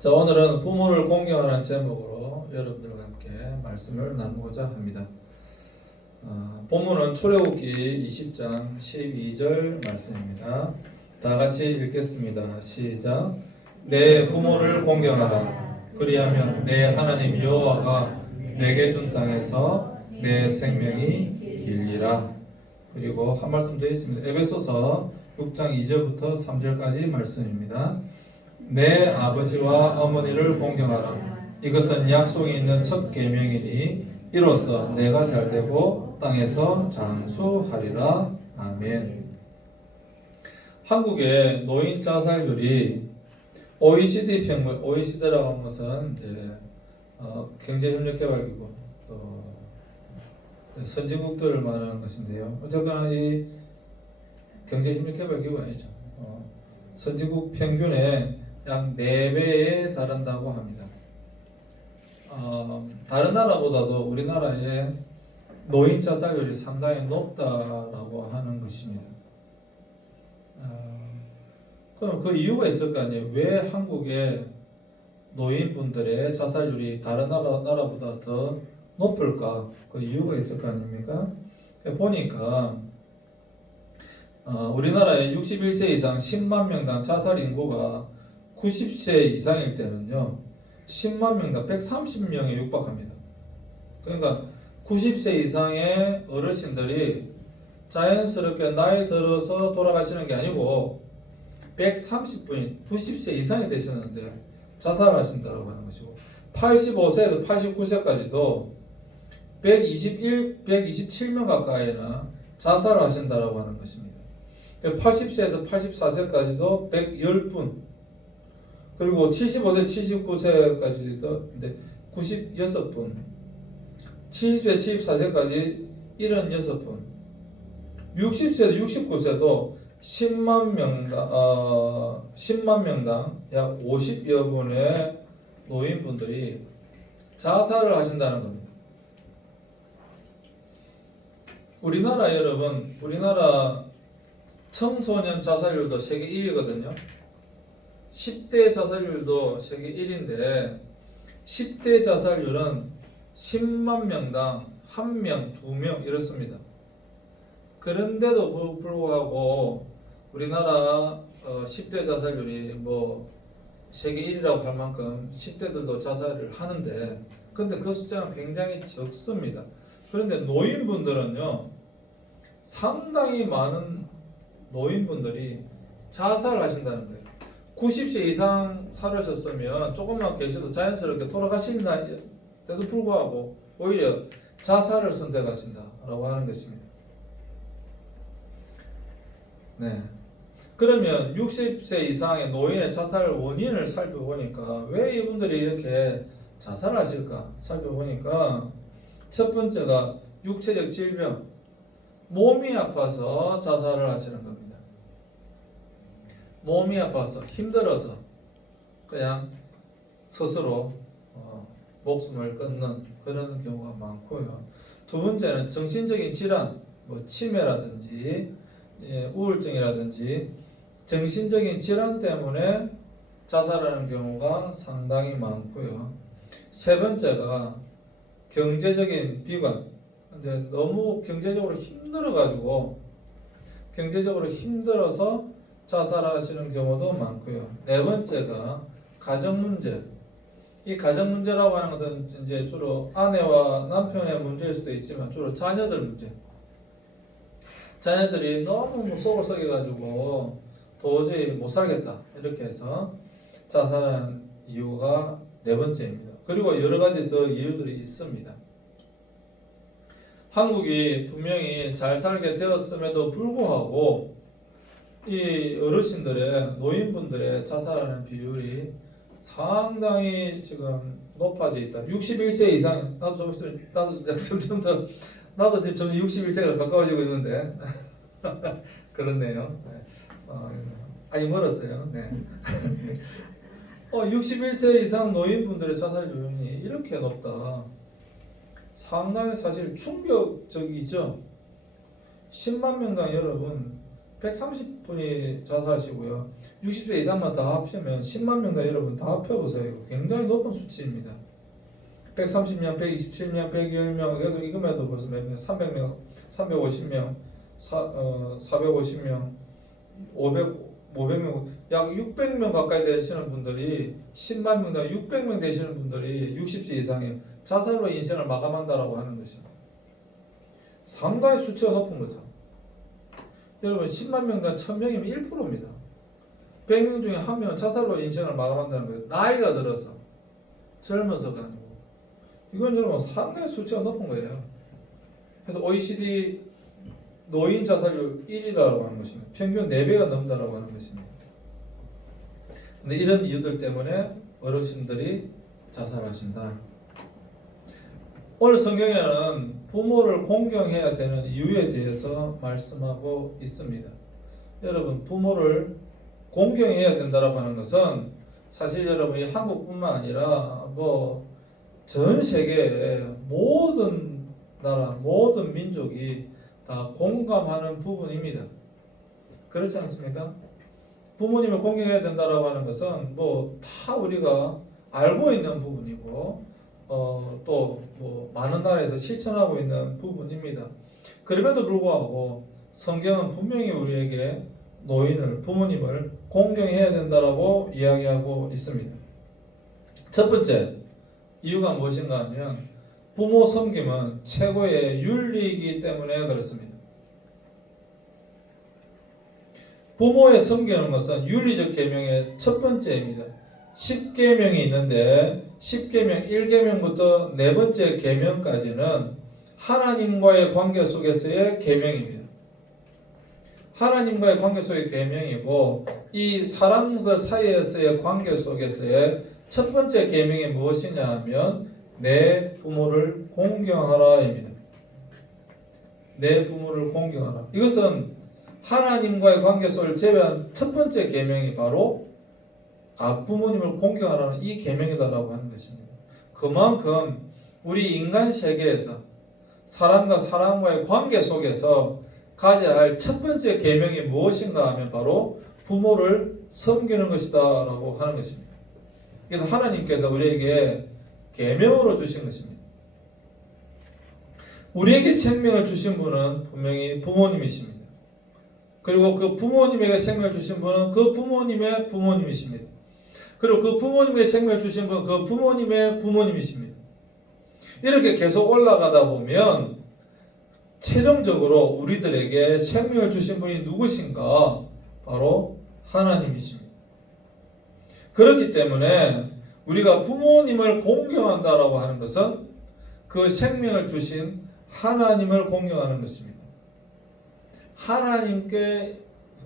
자, 오늘은 부모를 공경하는 제목으로 여러분들과 함께 말씀을 나누고자 합니다. 본문은 출애굽기 20장 12절 말씀입니다. 다 같이 읽겠습니다. 시작. 내 부모를 공경하라. 그리하면 내 하나님 여호와가 내게 준 땅에서 내 생명이 길리라. 그리고 한 말씀 더 있습니다. 에베소서 6장 2절부터 3절까지 말씀입니다. 내 아버지와 어머니를 공경하라. 이것은 약속이 있는 첫 계명이니 이로써 내가 잘되고 땅에서 장수하리라. 아멘. 한국의 노인 자살률이 OECD 평균, OECD라고 하는 것은 이제 경제협력개발기구 선진국들을 말하는 것인데요. 어쨌거나 이 경제협력개발기구 아니죠. 선진국 평균의 약 4배에 달한다고 합니다. 다른 나라보다도 우리나라의 노인 자살률이 상당히 높다라고 하는 것입니다. 그럼 그 이유가 있을 거 아니에요. 왜 한국의 노인분들의 자살률이 다른 나라보다 더 높을까? 그 이유가 있을 거 아닙니까? 보니까 우리나라의 61세 이상 10만 명당 자살 인구가 90세 이상일 때는요 10만 명당 130명에 육박합니다. 그러니까 90세 이상의 어르신들이 자연스럽게 나이 들어서 돌아가시는 게 아니고 130분이 90세 이상이 되셨는데 자살하신다고 하는 것이고 85세에서 89세까지도 127명 가까이나 자살을 하신다고 하는 것입니다. 80세에서 84세까지도 110분, 그리고 75세, 79세까지도 96분, 70세, 74세까지 76분, 60세에서 69세도 10만 명당 약 50여 분의 노인분들이 자살을 하신다는 겁니다. 우리나라 여러분, 우리나라 청소년 자살률도 세계 1위거든요. 10대 자살률도 세계 1위인데 10대 자살률은 10만 명당 1명, 2명 이렇습니다. 그런데도 불구하고 우리나라 10대 자살률이 뭐 세계 1위라고 할 만큼 10대들도 자살을 하는데 근데 그 숫자는 굉장히 적습니다. 그런데 노인분들은요 상당히 많은 노인분들이 자살을 하신다는 거예요. 90세 이상 살으셨으면 조금만 계셔도 자연스럽게 돌아가신다에도 불구하고 오히려 자살을 선택하신다라고 하는 것입니다. 네. 그러면 60세 이상의 노인의 자살 원인을 살펴보니까 왜 이분들이 이렇게 자살하실까 살펴보니까 첫 번째가 육체적 질병, 몸이 아파서 자살을 하시는 겁니다. 몸이 아파서 힘들어서 그냥 스스로 목숨을 끊는 그런 경우가 많고요. 두 번째는 정신적인 질환, 뭐 치매라든지 우울증이라든지 정신적인 질환 때문에 자살하는 경우가 상당히 많고요. 세 번째가 경제적인 비관, 근데 너무 경제적으로 힘들어서 자살하시는 경우도 많고요. 네 번째가 가정 문제. 이 가정 문제라고 하는 것은 이제 주로 아내와 남편의 문제일 수도 있지만 주로 자녀들 문제. 자녀들이 너무 속을 썩여가지고 도저히 못 살겠다 이렇게 해서 자살하는 이유가 네 번째입니다. 그리고 여러 가지 더 이유들이 있습니다. 한국이 분명히 잘 살게 되었음에도 불구하고 이 어르신들의 노인분들의 자살하는 비율이 상당히 지금 높아져 있다. 61세 이상 나도 지금 점점 61세가 가까워지고 있는데 그렇네요. 아니 멀었어요. 네. 61세 이상 노인분들의 자살률이 이렇게 높다. 상당히 사실 충격적이죠. 10만 명당 여러분 130분이 자살하시고요. 60세 이상만 다 합치면 10만 명 다 여러분 다 합혀보세요. 굉장히 높은 수치입니다. 130명, 127명, 110명, 그래도 이금에도 벌써 몇 명, 300명, 350명, 450명, 500명, 약 600명 가까이 되시는 분들이 10만 명당 600명 되시는 분들이 60세 이상에 자살로 인생을 마감한다라고 하는 것입니다. 상당히 수치가 높은 거죠. 여러분 10만 명당 1000명이면 1%입니다. 100명 중에 한 명은 자살로 인생을 마감한다는 거예요. 나이가 들어서 젊어서가 아니고 이건 여러분 상당히 수치가 높은 거예요. 그래서 OECD 노인 자살률 1위라고 하는 것입니다. 평균 4배가 넘다라고 하는 것입니다. 근데 이런 이유들 때문에 어르신들이 자살하신다. 오늘 성경에는 부모를 공경해야 되는 이유에 대해서 말씀하고 있습니다. 여러분 부모를 공경해야 된다라고 하는 것은 사실 여러분 이 한국뿐만 아니라 전 세계의 모든 나라, 모든 민족이 다 공감하는 부분입니다. 그렇지 않습니까? 부모님을 공경해야 된다라고 하는 것은 다 우리가 알고 있는 부분이고 또 많은 나라에서 실천하고 있는 부분입니다. 그럼에도 불구하고 성경은 분명히 우리에게 노인을, 부모님을 공경해야 된다라고 이야기하고 있습니다. 첫 번째 이유가 무엇인가 하면 부모 섬김은 최고의 윤리이기 때문에 그렇습니다. 부모의 섬기는 것은 윤리적 계명의 첫 번째입니다. 10계명이 있는데 10계명 1계명부터 네 번째 계명까지는 하나님과의 관계 속에서의 계명입니다. 하나님과의 관계 속의 계명이고 이 사람들 사이에서의 관계 속에서의 첫 번째 계명이 무엇이냐 하면 내 부모를 공경하라입니다. 내 부모를 공경하라. 이것은 하나님과의 관계 속을 제외한 첫 번째 계명이 바로 부모님을 공경하라는 이 계명이다라고 하는 것입니다. 그만큼 우리 인간 세계에서 사람과 사람과의 관계 속에서 가져야 할 첫 번째 계명이 무엇인가 하면 바로 부모를 섬기는 것이다라고 하는 것입니다. 그래서 하나님께서 우리에게 계명으로 주신 것입니다. 우리에게 생명을 주신 분은 분명히 부모님이십니다. 그리고 그 부모님에게 생명을 주신 분은 그 부모님의 부모님이십니다. 그리고 그 부모님에게 생명을 주신 분은 그 부모님의 부모님이십니다. 이렇게 계속 올라가다 보면 최종적으로 우리들에게 생명을 주신 분이 누구신가? 바로 하나님이십니다. 그렇기 때문에 우리가 부모님을 공경한다라고 하는 것은 그 생명을 주신 하나님을 공경하는 것입니다. 하나님께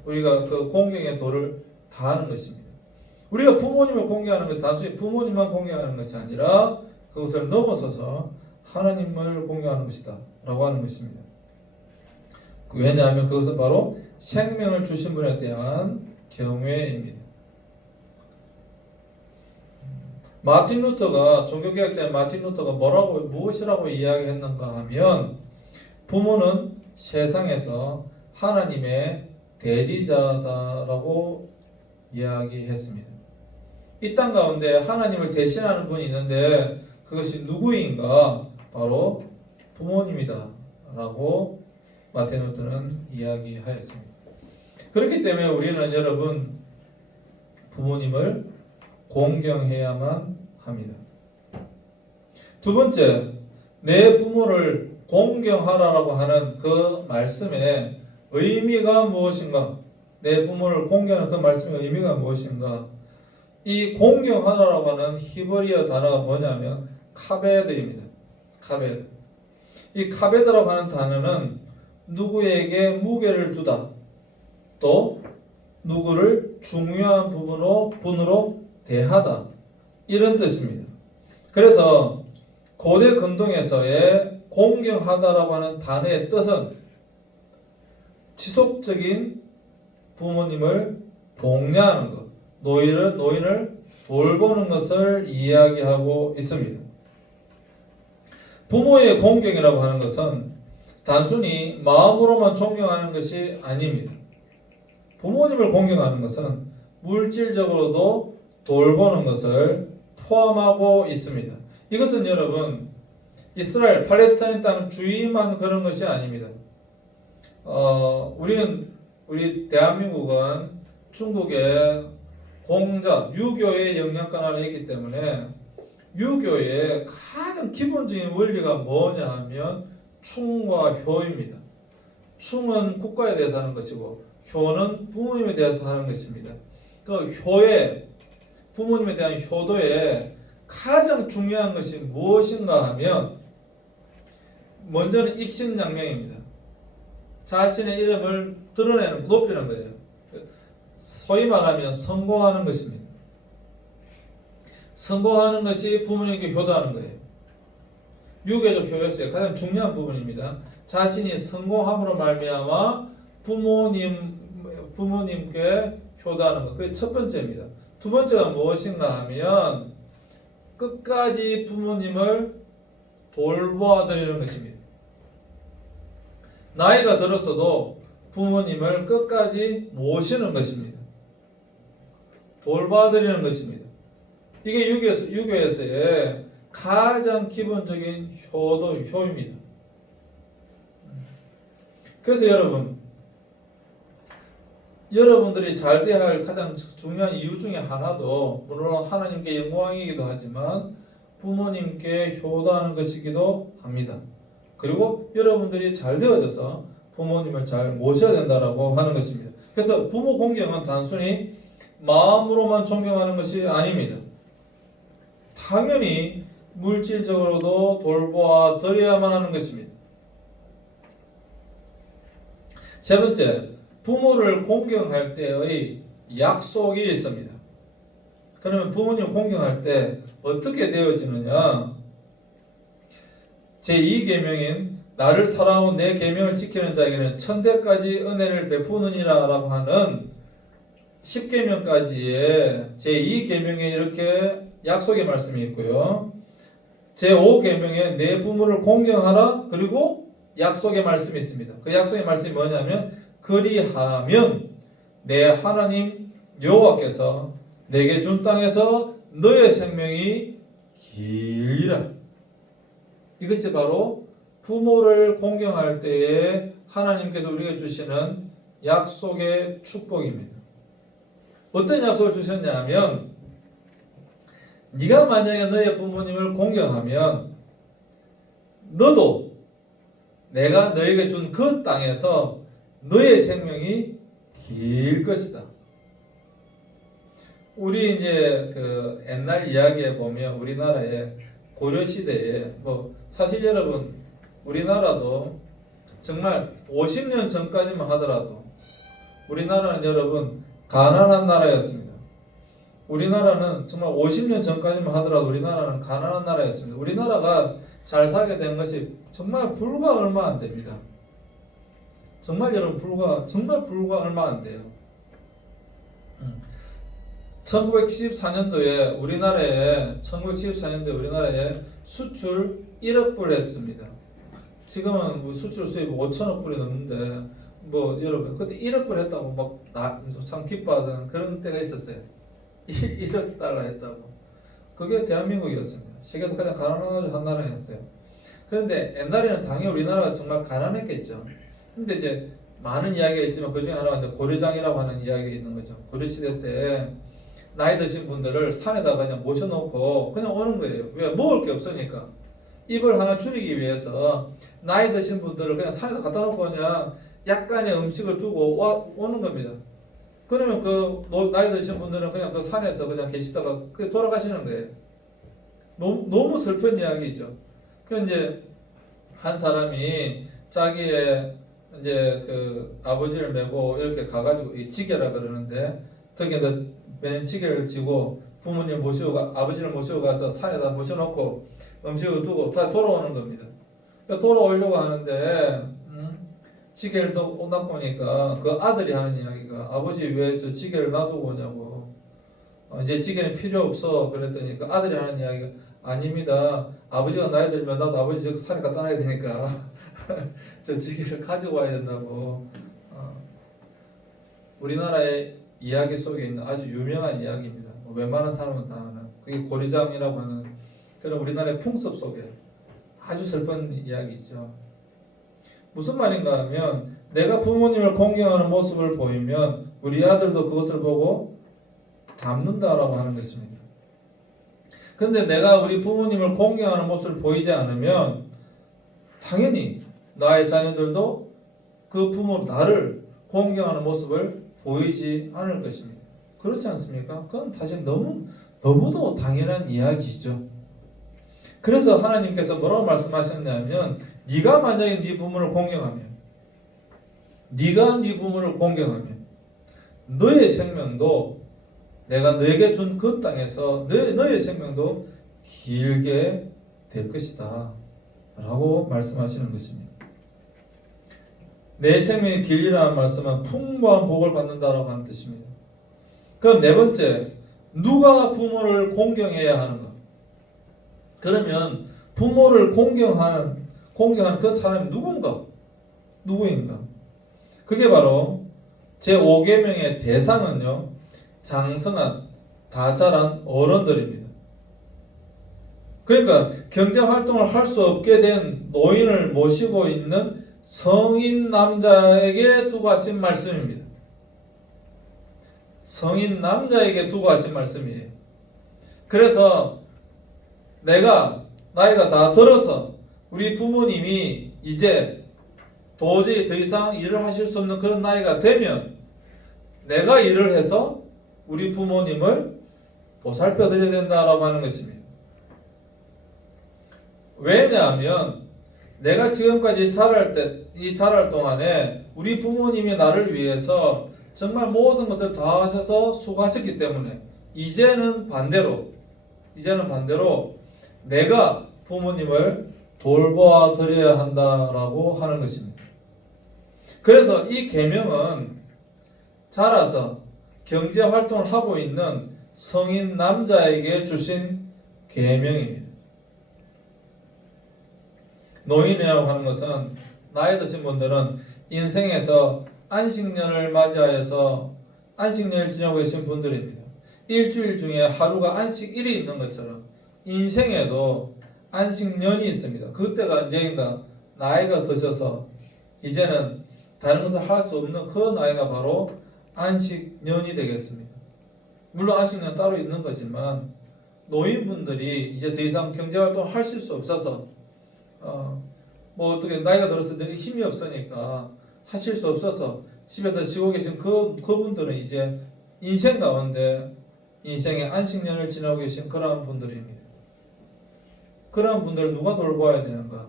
우리가 그 공경의 도를 다하는 것입니다. 우리가 부모님을 공경하는 것은 단순히 부모님만 공경하는 것이 아니라 그것을 넘어서서 하나님을 공경하는 것이다 라고 하는 것입니다. 왜냐하면 그것은 바로 생명을 주신 분에 대한 경외입니다. 마틴 루터가 종교개혁자인 마틴 루터가 무엇이라고 이야기했는가 하면 부모는 세상에서 하나님의 대리자다라고 이야기했습니다. 이 땅 가운데 하나님을 대신하는 분이 있는데 그것이 누구인가? 바로 부모님이다 라고 마틴 루터는 이야기하였습니다. 그렇기 때문에 우리는 여러분 부모님을 공경해야만 합니다. 두 번째, 내 부모를 공경하라라고 하는 그 말씀의 의미가 무엇인가? 내 부모를 공경하는 그 말씀의 의미가 무엇인가? 이 공경하라라고 하는 히브리어 단어가 뭐냐면 카베드입니다. 카베드. 이 카베드라고 하는 단어는 누구에게 무게를 두다, 또 누구를 중요한 분으로 대하다, 이런 뜻입니다. 그래서 고대 근동에서의 공경하다라고 하는 단어의 뜻은 지속적인 부모님을 복례하는 것, 노인을 돌보는 것을 이야기하고 있습니다. 부모의 공경이라고 하는 것은 단순히 마음으로만 존경하는 것이 아닙니다. 부모님을 공경하는 것은 물질적으로도 돌보는 것을 포함하고 있습니다. 이것은 여러분 이스라엘, 팔레스타인 땅 주위만 그런 것이 아닙니다. 우리 대한민국은 중국의 공자, 유교의 영향권 안에 있기 때문에 유교의 가장 기본적인 원리가 뭐냐 하면 충과 효입니다. 충은 국가에 대해서 하는 것이고 효는 부모님에 대해서 하는 것입니다. 그 효에 부모님에 대한 효도에 가장 중요한 것이 무엇인가 하면 먼저는 입신양명입니다. 자신의 이름을 드러내는, 높이는 거예요. 소위 말하면 성공하는 것입니다. 성공하는 것이 부모님께 효도하는 거예요. 유교적 효였어요. 가장 중요한 부분입니다. 자신이 성공함으로 말미암아 부모님께 효도하는 것. 그게 첫 번째입니다. 두 번째가 무엇인가 하면 끝까지 부모님을 돌보아 드리는 것입니다. 나이가 들었어도 부모님을 끝까지 모시는 것입니다. 돌보아 드리는 것입니다. 이게 유교에서의 가장 기본적인 효입니다. 그래서 여러분들이 잘 돼야 할 가장 중요한 이유 중에 하나도 물론 하나님께 영광이기도 하지만 부모님께 효도하는 것이기도 합니다. 그리고 여러분들이 잘 되어져서 부모님을 잘 모셔야 된다라고 하는 것입니다. 그래서 부모 공경은 단순히 마음으로만 존경하는 것이 아닙니다. 당연히 물질적으로도 돌보아 드려야만 하는 것입니다. 세 번째, 부모를 공경할 때의 약속이 있습니다. 그러면 부모님 공경할 때 어떻게 되어지느냐? 제2계명인 나를 사랑하고 내 계명을 지키는 자에게는 천대까지 은혜를 베푸느니라 라고 하는 10계명까지의 제2계명에 이렇게 약속의 말씀이 있고요. 제5계명에 내 부모를 공경하라 그리고 약속의 말씀이 있습니다. 그 약속의 말씀이 뭐냐면 그리하면 내 하나님 여호와께서 내게 준 땅에서 너의 생명이 길리라. 이것이 바로 부모를 공경할 때에 하나님께서 우리에게 주시는 약속의 축복입니다. 어떤 약속을 주셨냐 하면 네가 만약에 너의 부모님을 공경하면 너도 내가 너에게 준 그 땅에서 너의 생명이 길 것이다. 우리 이제 그 옛날 이야기에 보면 우리나라의 고려 시대에 사실 여러분 우리나라도 정말 50년 전까지만 하더라도 우리나라는 여러분 가난한 나라였습니다. 우리나라는 정말 50년 전까지만 하더라도 우리나라는 가난한 나라였습니다. 우리나라가 잘 살게 된 것이 정말 불과 얼마 안 됩니다. 정말 여러분 불과 얼마 안 돼요. 1974년도에 우리나라에 수출 1억 불 했습니다. 지금은 수출 수입 5천억 불이 넘는데 여러분 그때 1억 불 했다고 참 기뻐하던 그런 때가 있었어요. 1억 달러 했다고. 그게 대한민국이었습니다. 세계에서 가장 가난한 한 나라였어요. 그런데 옛날에는 당연히 우리나라가 정말 가난했겠죠. 근데 이제 많은 이야기가 있지만 그 중에 하나가 이제 고려장이라고 하는 이야기가 있는 거죠. 고려시대 때 나이 드신 분들을 산에다 그냥 모셔놓고 그냥 오는 거예요. 왜? 먹을 게 없으니까. 입을 하나 줄이기 위해서 나이 드신 분들을 그냥 산에다 갖다 놓고 그냥 약간의 음식을 두고 오는 겁니다. 그러면 나이 드신 분들은 그냥 그 산에서 그냥 계시다가 돌아가시는 거예요. 너무 슬픈 이야기죠. 이제 한 사람이 자기의 이제 그 아버지를 메고 이렇게 가가지고 이 지게라 그러는데 등에다 맨 지게를 지고 부모님 아버지를 모시고 가서 산에다 모셔놓고 음식을 두고 다 돌아오는 겁니다. 돌아오려고 하는데 지게를 놓고 보니까 그 아들이 하는 이야기가 아버지 왜 저 지게를 놔두고 오냐고. 이제 지게는 필요 없어 그랬더니 그 아들이 하는 이야기가 아닙니다. 아버지가 나이 들면 나도 아버지 저 산에 갖다 놔야 되니까 저 지게를 가지고 와야 된다고. 우리나라의 이야기 속에 있는 아주 유명한 이야기입니다. 웬만한 사람은 다 아는 그게 고리장이라고 하는 그런 우리나라의 풍습 속에 아주 슬픈 이야기죠. 무슨 말인가 하면 내가 부모님을 공경하는 모습을 보이면 우리 아들도 그것을 보고 닮는다라고 하는 것입니다. 근데 내가 우리 부모님을 공경하는 모습을 보이지 않으면 당연히 나의 자녀들도 그 부모 나를 공경하는 모습을 보이지 않을 것입니다. 그렇지 않습니까? 그건 사실 너무도 당연한 이야기죠. 그래서 하나님께서 뭐라고 말씀하셨냐면 네가 만약에 네 부모를 공경하면 네가 네 부모를 공경하면 너의 생명도 내가 너에게 준 그 땅에서 너의 생명도 길게 될 것이다 라고 말씀하시는 것입니다. 내 생명이 길리라는 말씀은 풍부한 복을 받는다라고 하는 뜻입니다. 그럼 네 번째, 누가 부모를 공경해야 하는가? 그러면 부모를 공경하는 그 사람이 누구인가? 그게 바로 제5계명의 대상은요, 장성한 다 자란 어른들입니다. 그러니까 경제활동을 할 수 없게 된 노인을 모시고 있는 성인 남자에게 두고 하신 말씀입니다. 성인 남자에게 두고 하신 말씀이에요. 그래서 내가 나이가 다 들어서 우리 부모님이 이제 도저히 더 이상 일을 하실 수 없는 그런 나이가 되면 내가 일을 해서 우리 부모님을 보살펴 드려야 된다라고 하는 것입니다. 왜냐하면 내가 지금까지 자랄 동안에 우리 부모님이 나를 위해서 정말 모든 것을 다 하셔서 수고하셨기 때문에 이제는 반대로 내가 부모님을 돌보아 드려야 한다라고 하는 것입니다. 그래서 이 계명은 자라서 경제 활동을 하고 있는 성인 남자에게 주신 계명입니다. 노인이라고 하는 것은 나이 드신 분들은 인생에서 안식년을 맞이하여서 안식년을 지내고 계신 분들입니다. 일주일 중에 하루가 안식일이 있는 것처럼 인생에도 안식년이 있습니다. 그때가 언제인가? 나이가 드셔서 이제는 다른 것을 할 수 없는 그 나이가 바로 안식년이 되겠습니다. 물론 안식년 따로 있는 거지만 노인분들이 이제 더 이상 경제활동을 하실 수 없어서 뭐 어떻게 나이가 들었을 때 힘이 없으니까 하실 수 없어서 집에서 쉬고 계신 그분들은 이제 인생 가운데 인생의 안식년을 지나고 계신 그러한 분들입니다. 그러한 분들을 누가 돌보아야 되는가?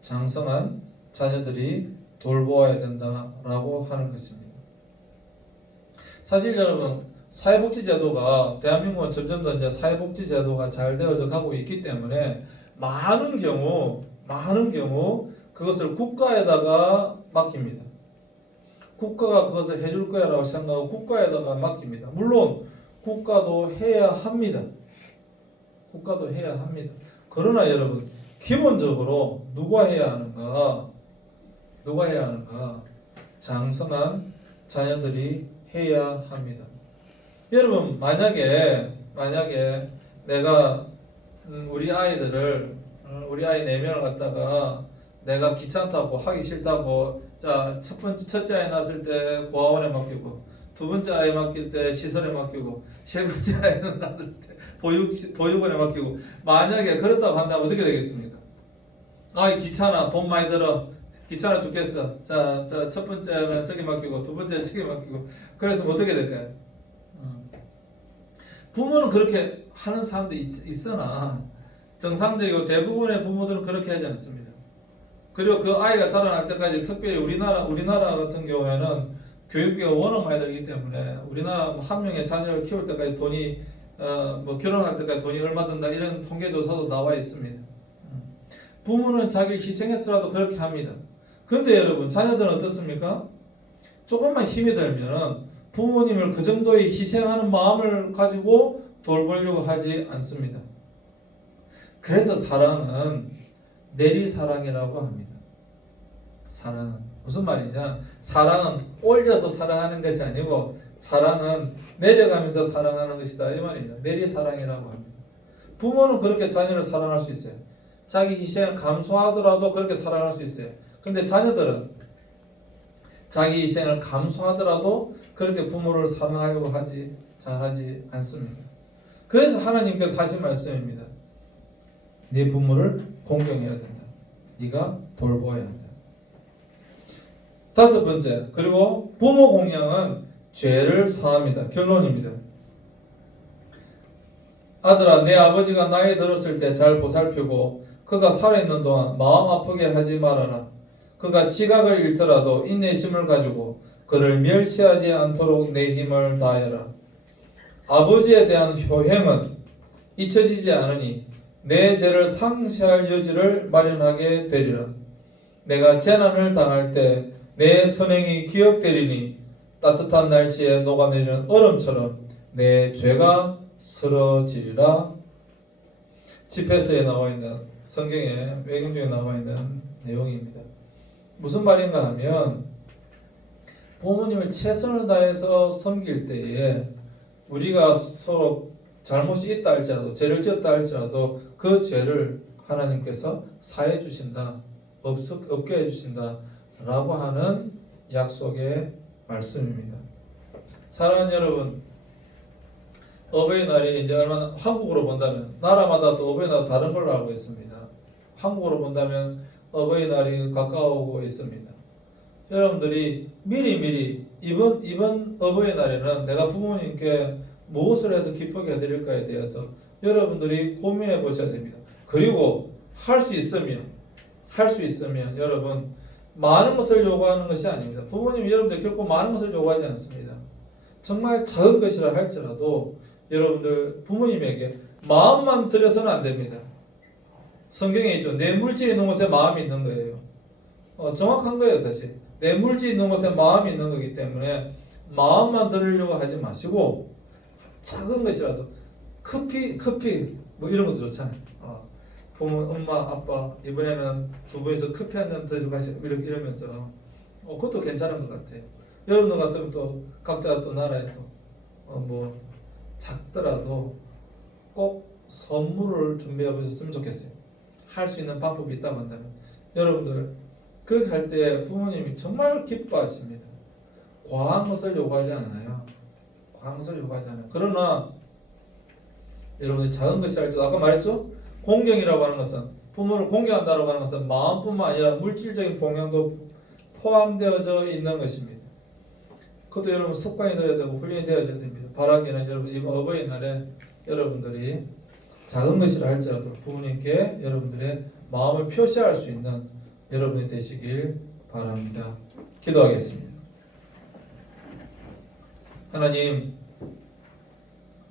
장성한 자녀들이 돌보아야 된다라고 하는 것입니다. 사실 여러분 사회복지제도가 대한민국은 점점 더 이제 사회복지제도가 잘 되어져 가고 있기 때문에 많은 경우 그것을 국가에다가 맡깁니다. 국가가 그것을 해줄 거야라고 생각하고 국가에다가 맡깁니다. 물론 국가도 해야 합니다. 그러나 여러분 기본적으로 누가 해야 하는가? 장성한 자녀들이 해야 합니다. 여러분 만약에 내가 우리 아이 4명을 갖다가 내가 귀찮다고 하기 싫다고 첫째 아이 낳았을 때 고아원에 맡기고 두 번째 아이 맡길 때 시설에 맡기고 세 번째 아이는 낳았을 때 보육원에 맡기고 만약에 그렇다고 한다면 어떻게 되겠습니까? 아이 귀찮아 돈 많이 들어 귀찮아 죽겠어 첫 번째는 저기 맡기고 두 번째는 저기 맡기고 그래서 어떻게 될까요? 부모는 그렇게 하는 사람도 있으나 정상적이고 대부분의 부모들은 그렇게 하지 않습니다. 그리고 그 아이가 자라날 때까지 특별히 우리나라 같은 경우에는 교육비가 워낙 많이 들기 때문에 우리나라 한 명의 자녀를 키울 때까지 돈이 결혼할 때까지 돈이 얼마 든다 이런 통계 조사도 나와 있습니다. 부모는 자기를 희생해서라도 그렇게 합니다. 그런데 여러분 자녀들은 어떻습니까? 조금만 힘이 들면 부모님을 그 정도의 희생하는 마음을 가지고 돌보려고 하지 않습니다. 그래서 사랑은 내리사랑이라고 합니다. 사랑은 무슨 말이냐? 사랑은 올려서 사랑하는 것이 아니고 사랑은 내려가면서 사랑하는 것이다 이 말입니다. 내리사랑이라고 합니다. 부모는 그렇게 자녀를 사랑할 수 있어요. 자기 희생을 감수하더라도 그렇게 사랑할 수 있어요. 근데 자녀들은 자기 희생을 감수하더라도 그렇게 부모를 사랑하려고 잘하지 않습니다. 그래서 하나님께서 하신 말씀입니다. 네 부모를 공경해야 된다. 네가 돌보아야 한다. 다섯 번째, 그리고 부모 공경은 죄를 사합니다. 결론입니다. 아들아, 내 아버지가 나이 들었을 때 잘 보살피고 그가 살아있는 동안 마음 아프게 하지 말아라. 그가 지각을 잃더라도 인내심을 가지고 그를 멸시하지 않도록 내 힘을 다해라. 아버지에 대한 효행은 잊혀지지 않으니 내 죄를 상시할 여지를 마련하게 되리라. 내가 재난을 당할 때 내 선행이 기억되리니 따뜻한 날씨에 녹아내리는 얼음처럼 내 죄가 쓰러지리라. 집회서에 나와 있는 성경의 외경중에 나와 있는 내용입니다. 무슨 말인가 하면 부모님을 최선을 다해서 섬길 때에 우리가 서로 잘못이 있다 할지라도 죄를 지었다 할지라도 그 죄를 하나님께서 사해 주신다, 없게 해 주신다 라고 하는 약속의 말씀입니다. 사랑하는 여러분, 어버이날이 이제 얼마나 한국으로 본다면 나라마다 또 어버이날 다른 걸로 알고 있습니다. 한국으로 본다면 어버이날이 가까워오고 있습니다. 여러분들이 미리 이번 어버이날에는 내가 부모님께 무엇을 해서 기쁘게 해드릴까에 대해서 여러분들이 고민해 보셔야 됩니다. 그리고 할 수 있으면 여러분 많은 것을 요구하는 것이 아닙니다. 부모님 여러분들 결코 많은 것을 요구하지 않습니다. 정말 작은 것이라 할지라도 여러분들 부모님에게 마음만 들여서는 안 됩니다. 성경에 있죠. 내 물질이 있는 곳에 마음이 있는 거예요. 정확한 거예요 사실. 내 물질이 있는 곳에 마음이 있는 거기 때문에 마음만 들으려고 하지 마시고 작은 것이라도 커피 뭐 이런 것도 좋잖아요. 부모, 엄마, 아빠 이번에는 두 분이서 커피 한 잔 더 가시 이러면서 그것도 괜찮은 것 같아요. 여러분들 같으면 또 각자 또 나라에 또 뭐 작더라도 꼭 선물을 준비해 보셨으면 좋겠어요. 할 수 있는 방법이 있다고 한다면 여러분들 그렇게 할 때 부모님이 정말 기뻐하십니다. 과한 것을 요구하지 않아요. 그러나 여러분이 작은 것이 할지도 아까 말했죠? 공경이라고 하는 것은 부모를 공경한다고 하는 것은 마음뿐만 아니라 물질적인 공경도 포함되어져 있는 것입니다. 그것도 여러분 습관이 되어야 되고 훈련이 되어야 됩니다. 바라기는 여러분 이번 어버이날에 여러분들이 작은 것이라 할지라도 부모님께 여러분들의 마음을 표시할 수 있는 여러분이 되시길 바랍니다. 기도하겠습니다. 하나님,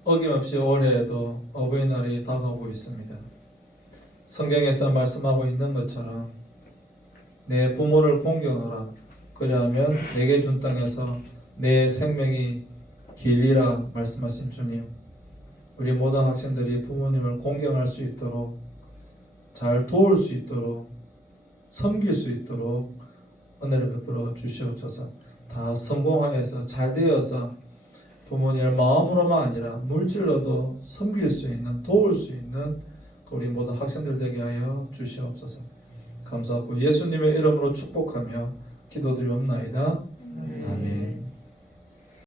어김없이 올해에도 어버이날이 다가오고 있습니다. 성경에서 말씀하고 있는 것처럼 내 부모를 공경하라. 그리하면 내게 준 땅에서 내 생명이 길리라 말씀하신 주님, 우리 모든 학생들이 부모님을 공경할 수 있도록 잘 도울 수 있도록 섬길 수 있도록 은혜를 베풀어 주시옵소서. 다 성공하여서 잘 되어서 부모님을 마음으로만 아니라 물질로도 섬길 수 있는 도울 수 있는 우리 모든 학생들 되게 하여 주시옵소서. 감사하고 예수님의 이름으로 축복하며 기도드리옵나이다.